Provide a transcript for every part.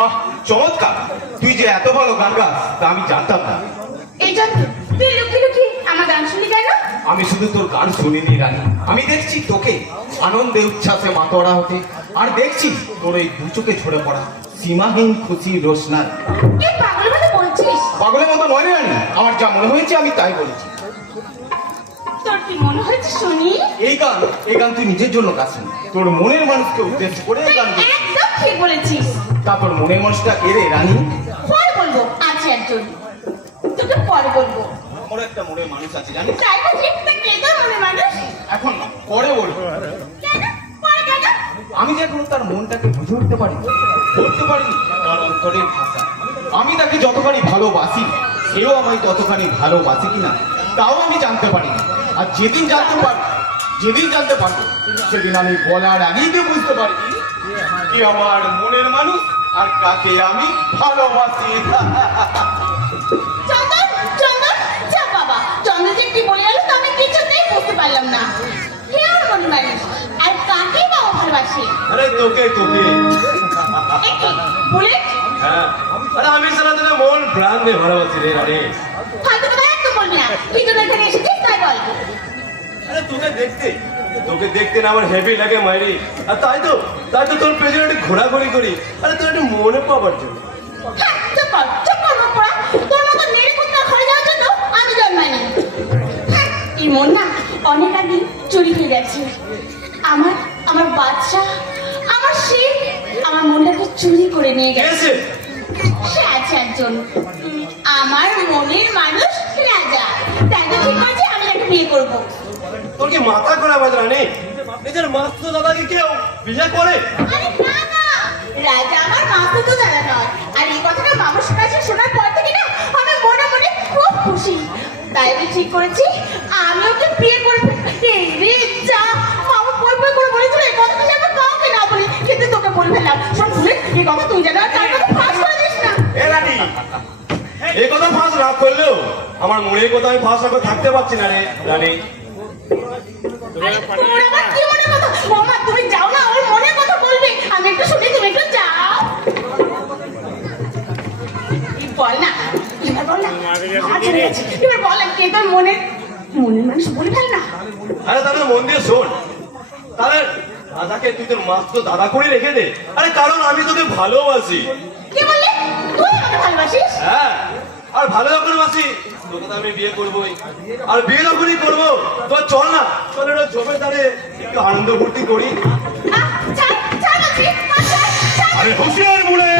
বাহ, চমৎকার। তুই যে এত ভালো গান গাস তা আমি জানতাম না। এই জন্য তুই লুকিয়ে লুকিয়ে আমার গান শুনি কেন? আমি শুধু তোর গান শুনিনি রানী, আমি দেখছি তোকে আনন্দে উচ্ছ্বাসে মাতোয়ারা হতে, আর দেখছি তোর এই দু চোখে ঝরে পড়া সীমাহীন খুশি রোশনার। কি পাগলের মতো বলছিস? পাগলের মতো নয় রে রানী, আমার যা মনে হয়েছে আমি তাই বলেছি। তোর কি মনে হয়েছে শুনি? এই গান তুই নিজের জন্য গাছ, তোর মনের মানুষকে উদ্দেশ্য করে এই গান তুই একদম ঠিক বলেছিস। তারপর মনের মানুষটা এরে রানী। পরে বলবো, আছে একজন, তোকে পরে বলবো। আমার একটা মনের মানুষ আছে জানিস। তাই না? ঠিক তা কে তোর মনের মানুষ? এখন না, পরে বলবো। কেন? পরে কেন? আমি যে এখন তার মনটাকে বুঝে উঠতে পারি, বলতে পারি তার অন্তরের ভাষা। আমি তাকে যতখানি ভালোবাসি, সেও আমায় ততখানি ভালোবাসে কিনা তাও আমি জানতে পারি না। আর যেদিন জানতে পারবো সেদিন আমি বলার আগেই তো বুঝতে পারি কি আমার মনের মানুষ আর কাকে আমি ভালোবাসি। চন্দন, চন্দন, যা বাবা। চন্দন যে কি বলে গেল তা আমি কিছুতেই বুঝতে পারলাম না। কে আমার মনের মানুষ আর কাকে বা ভালোবাসে? আরে তোকে একি বুলেট, হ্যাঁ, আরে আমি সারা তোকে মন প্রাণ দিয়ে ভালোবাসি রে রানী। ফালতু কথা একদম বলবি না। কি জন্য এখানে এসেছিস তাই বল। আরে তোকে দেখতে না আমার হেভি লাগে মাইরি। আর তাই তো তোর পেছনে একটু ঘোরাঘুরি করি। আরে তোর একটু মনে পাবার জন্য। হ্যাঁ, চুপ কর মুখ পোড়া। তোর মতো মেরে কুত্তা ঘরে যাওয়ার জন্য আমি জন্মাইনি। হ্যাঁ, এই মন না অনেক আগে চুরি হয়ে গেছে। আমার বাচ্চা, আমার শিব আমার মনটাকে চুরি করে নিয়ে কে গেছে। আছে? সে আছে একজন, আমার মনের মানুষ রাজা। তাই তো ঠিক করেছি আমি তাকে বিয়ে করবো। তোর কি মাথা খারাপ আছে রানী? নিজের মাস্ত দাদাকে কেউ বিয়ে করে? আরে না না, রাজা আমার মাসুতো দাদা নয়। আর এই কথাটা মামার কাছে শোনার পর থেকে না আমি মনে মনে খুব খুশি। তাই আমি ঠিক করেছি আমি ওকে বিয়ে করে রে যা। মামা বই করে বলেছিল এই কথাটা যেন কাউকে না বলি, কিন্তু তোকে বলে ফেললাম। শোন শুনে এই কথা তুই যেন আর তার কথা ফাঁস করে দিস না। এ রানী, এই কথা ফাঁস না করলেও আমার মনের কথা আমি ফাঁস রাখতে থাকতে পারছি না রে রানী। আরে তোর আবার কি মনের কথা? মামা তুমি যাও না, ওর মনের কথা বলবে। আমি একটু শুনি, তুমি একটু যাও। বল না, এবার বল না। এবার বল না, কে তোর মনের মানুষ বলে ফেল না। আরে তাহলে মন দিয়ে শোন, তাহলে দাদাকে তুই তোর মাস্ত দাদা করে রেখে দে। আরে কারণ আমি তোকে ভালোবাসি। কি বললে? তুই আমাকে ভালোবাসিস? হ্যাঁ, আর ভালো যখন বাসি তোকে তো আমি বিয়ে করবোই। আর বিয়ে যখনই করবো তো চল না, চল এটা জমে দাঁড়ে একটু আনন্দ ফুর্তি করি। ছাড়, ছাড় বলছি, ছাড়। আরে হুঁশিয়ার বলে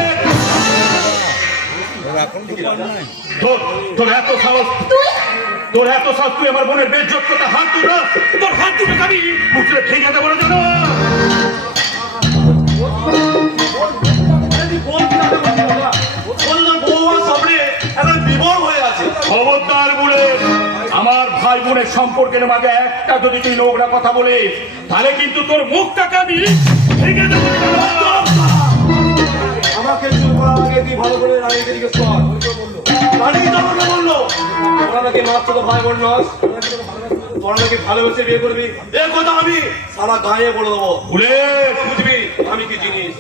তোর এত সাহস, তোর এত সাহস, তুই আমার বোনের বেজ্জত করতে হাত তুলে, তোর হাত তুলে আমি মুখে ভেঙে দেবো না জানো? খবরদার বলে আমার ভাই বোনের সম্পর্কের মাঝে একটা যদি তুই নোংরা কথা বলে তাহলে কিন্তু তোর মুখটাকে আমি ভেঙে দেবো। আমাকে চুপ করার আগে তুই ভালো করে রানীকে জিজ্ঞেস কর। রানী তখন বললো তোরা নাকি মাত্র তো ভাই বোন নস, তোরা নাকি ভালোবেসে বিয়ে করবি। এ কথা আমি সারা গায়ে বলে দেবো, বলে বুঝবি আমি কি জিনিস।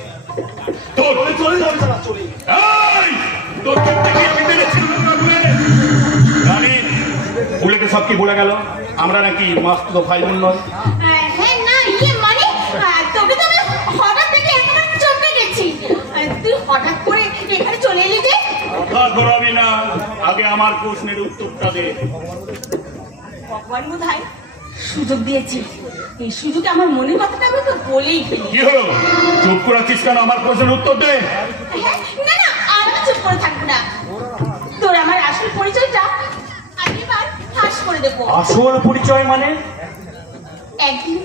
তোর চলে যাবি সারা চলি। এই, তোর থেকে আমি পেরেছিলাম না বলে। রানী বুলেকে সব কি বলে গেল আমরা নাকি মাস্ত তো ভাই বোন নয়? হ্যাঁ না, মানে তোকে তো আমি হঠাৎ থেকে একেবারে চমকে গেছি। তুই হঠাৎ করে এখানে চলে এলি যে? কথা ধরাবি না, আগে আমার প্রশ্নের উত্তরটা দে। ভগবান বোধহয় সুযোগ দিয়েছি। এই সুযোগে আমার মনের কথাটা আমি তো বলেই ফেলি। কি হলো, চুপ করে আছিস কেন? আমার প্রশ্নের উত্তর দে। হ্যাঁ, না না, আমি চুপ করে থাকবো না। তোর আমার আসল পরিচয়টা আমি এবার ফাঁস করে দেবো। আসল পরিচয় মানে? একদিন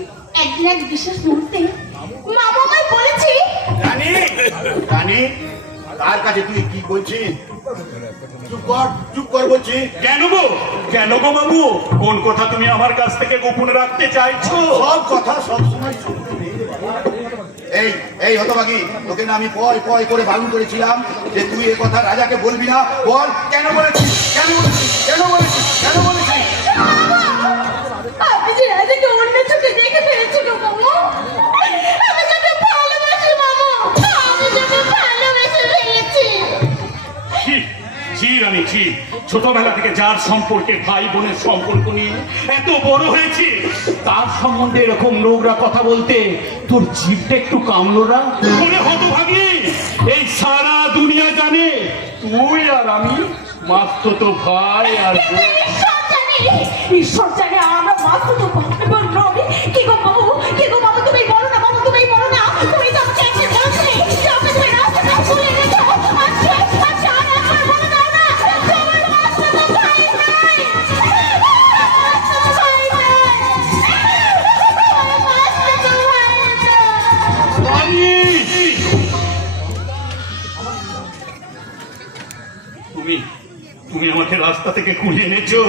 এক বিশেষ মুহূর্তে মামা আমায় বলেছে। রানী, রানী তার কাছে তুই কি বলছিস? চুপ কর বলছি। কেন গো বাবু, কোন কথা তুমি আমার কাছ থেকে গোপন রাখতে চাইছো? সব কথা সবসময় শুনতে নেই। এই হতভাগী, তোকে না আমি পয় করে বারণ করেছিলাম যে তুই এ কথা রাজাকে বলবি না। বল কেন বলেছিস? আপনি যে রাজাকে অন্য চোখে দেখে ফেলেছিল মামা। আমি যাকে ভালোবাসি মামা, আমি যাকে ভালোবেসে ফেলেছি। ছোটবেলা থেকে যার সম্পর্কে ভাই বোনের সম্পর্ক নিয়ে এত বড় হয়েছে, তার সম্বন্ধে এরকম নোংরা কথা বলতে তোর জিভটা একটু কামলো না? মনে হতভাগী, এই সারা দুনিয়া জানে তুই আর আমি মাসতুতো ভাই আর বোন। ঈশ্বর জানে আমরা মাসতুতো ভাই বোন নই। কি গো বাবু তুমি বলো না, বাবু তুমি বলো না, তুমি তো আমাকে একটা বলছিলে যে ওকে তুমি রাস্তাটা খুলে এনেছো। আচ্ছা আর একবার বলে দাও না, তোমার মাসতুতো ভাই নাই। মাসতুতো ভাই নাই। মাসতুতো ভাই নাই। রানী! তুমি আমাকে রাস্তা থেকে খুঁজে এনেছো।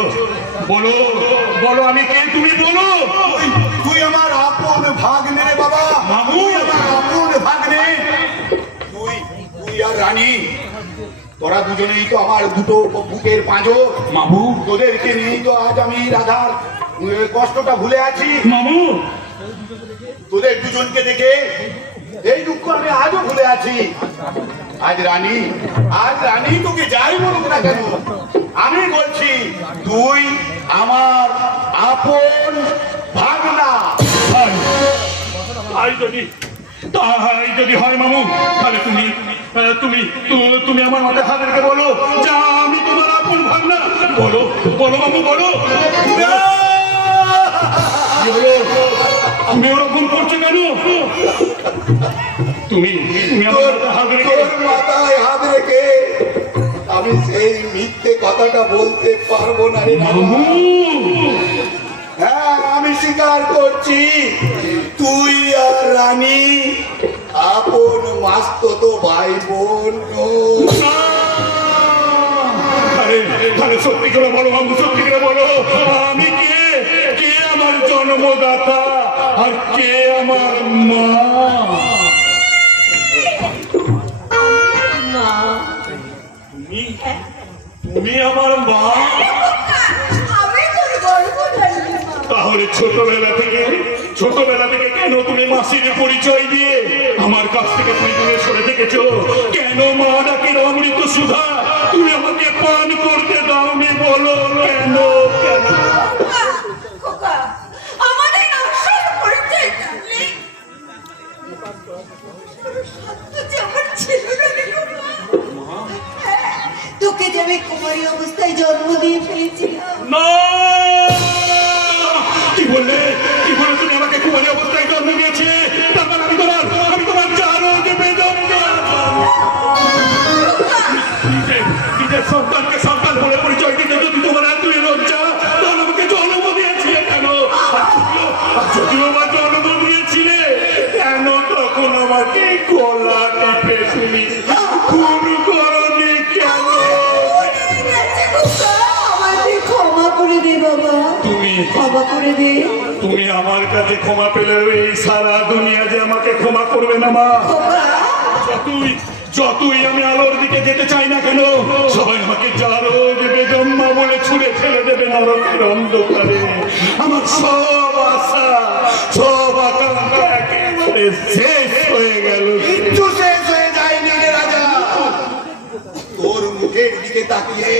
বলো বলো আমি কে, তুমি বলো। তুই আমার আপন ভাগ্নে রে বাবা, মামু! তুই আমার আপন ভাগ্নে। তুই আর রানী, তোরা দুজনেই তো আমার দুটো বুকের পাঁজর। মামু! তোদেরকে নিয়েই তো আজ আমি রাধার কষ্টটা ভুলে আছি। মামু! তোদের দুজনকে দেখে এই দুঃখ আমি আজও ভুলে আছি। আজ রানী তোকে যাই বলুক না কেন, আমি বলছি তুই আমার আপন ভাগনা। তাই যদি হয় মামু, তাহলে তুমি আমার মাথায় হাত রেখে বলো যা আমি তোমার আপন ভাগনা। বলো বলো মামু, বলো। কি হলো? তুমি ওরকম করছো কেন? তুমি আমার মাথায় হাত রেখে তোর মাথায় হাত রেখে আমি সেই মিথ্যে কথাটা বলতে পারবো না রে বাবা। মামু! হ্যাঁ, আমি স্বীকার করছি তুই আর রানী আপন মাসতুতো ভাই বোন নই। আরে সত্যি করে বলো মামু, সত্যি করে বলো আমি কে আমার জন্মদাতা আর কে আমার মা? তুমি আমার মা? আমি তোর গল্প জানি না। তাহলে ছোটবেলা থেকে কেন তুমি মাসির পরিচয় দিয়ে আমার কাছ থেকে তুমি দূরে সরে থেকেছো? কেন মা ডাকের অমৃত সুধা তুমি আমাকে পান করতে দাওনি? বলো কেন? খোকা, আমাদের আসল পরিচয় জানলে সত্য যে আমার ছিল না রে খোকা। তোকে যে আমি কুমারী অবস্থায় জন্ম দিয়ে ফেলেছিলাম। না! কি বললে তুমি আমাকে কুমারী অবস্থায় জন্ম দিয়েছে? তারপর আমি তোমার জারদ বেদম নিজের সন্তানকে সন্তান বলে পরিচয় দিতে যদি তোমার এতই লজ্জা, তাহলে আমাকে জন্ম দিয়েছিলে কেন? আর যদিও আমার জন্ম দিয়েছিলে কেন তখন আমাকে গলা টিপে শুনি খুন করনি কেন? আমাদের ক্ষমা করে দে বাবা, ক্ষমা করে দে। তুমি আমার কাছে ক্ষমা পেলেও এই সারা দুনিয়া যে আমাকে ক্ষমা করবে না মা। যতই আমি আলোর দিকে যেতে চাই না কেন, সবাই আমাকে জারদ বেজম্মা বলে ছুঁড়ে ফেলে দেবে নরকের অন্ধকারে। আমার সব আশা, সব আকাঙ্ক্ষা একেবারে শেষ হয়ে গেল। কিচ্ছু শেষ হয়ে যায়নি রে রাজা। তোর মুখের দিকে তাকিয়ে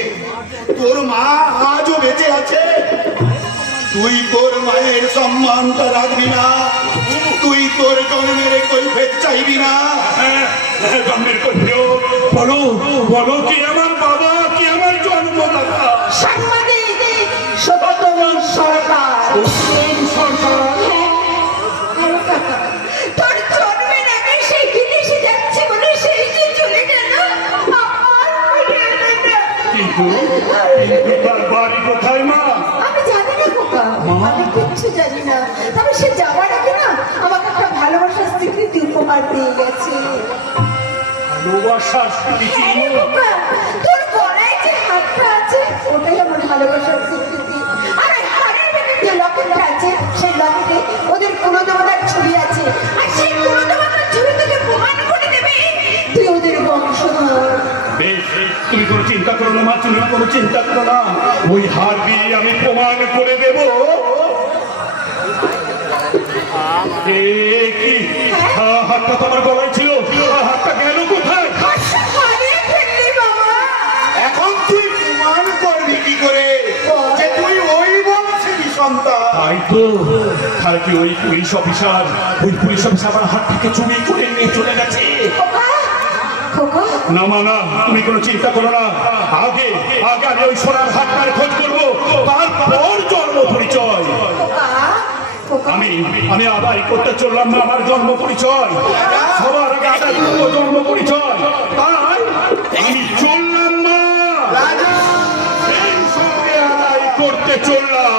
তোর মা আজও বেঁচে আছে। তুই তোর মায়ের সম্মানটা রাখবি না, তুই তোর জন্মের কৈফিয়ত চাইবি না। জন্মের কৈফিয়ত বলো কি আমার বাবা, কি আমার জন্মদাতা? সাংবাদিক সত্যতম সরকার। তোর জন্মের আগে সেই বিদেশে যাচ্ছে বলে সেই যে চলে গেল। কিন্তু তার বাড়ি কোথায় মা? আমি জানি না খোকা, আমি কিচ্ছু জানি না। তবে সে যাওয়ার আগে না আমাকে একটা ভালোবাসার স্বীকৃতি উপহার দিয়ে গেছে। ভালোবাসার স্বীকৃতি? হ্যাঁ খোকা, তোর গলায় যে হাতটা আছে ওটাই আমার ভালোবাসার স্বীকৃতি। আর এই হাড়ের ভেতরে যে লকেটটা আছে সেই লকেটে ওদের কুলদেবতার ছবি আছে। আর সেই কুলদেবতার ছবি তোকে প্রমাণ করে দেবে তুই ওদের বংশধর। তুমি কোনো চিন্তা করো না মা, তুমি কোনো চিন্তা করো না। ওই হার দিয়ে আমি প্রমাণ করে দেব। কি হাতটা তোমার গলায় ছিল, হাতটা গেল কোথায়? হারিয়ে ফেললি বাবা। এখন তুই প্রমাণ করবি তাই তো কালকে ওই পুলিশ অফিসার আমার হাত থেকে চুরি করে নিয়ে চলে গেছে। খোকা না মা না, তুমি কোনো চিন্তা করো না। আগে আগে আমি ওই সোনার হাতটার খোঁজ করবো, তারপর জন্ম পরিচয়। আমি আদায় করতে চললাম না আমার জন্ম পরিচয়, সবার আগে আদায় করবো জন্ম পরিচয়। তাই আমি চললাম না, এই সঙ্গে আদায় করতে চললাম।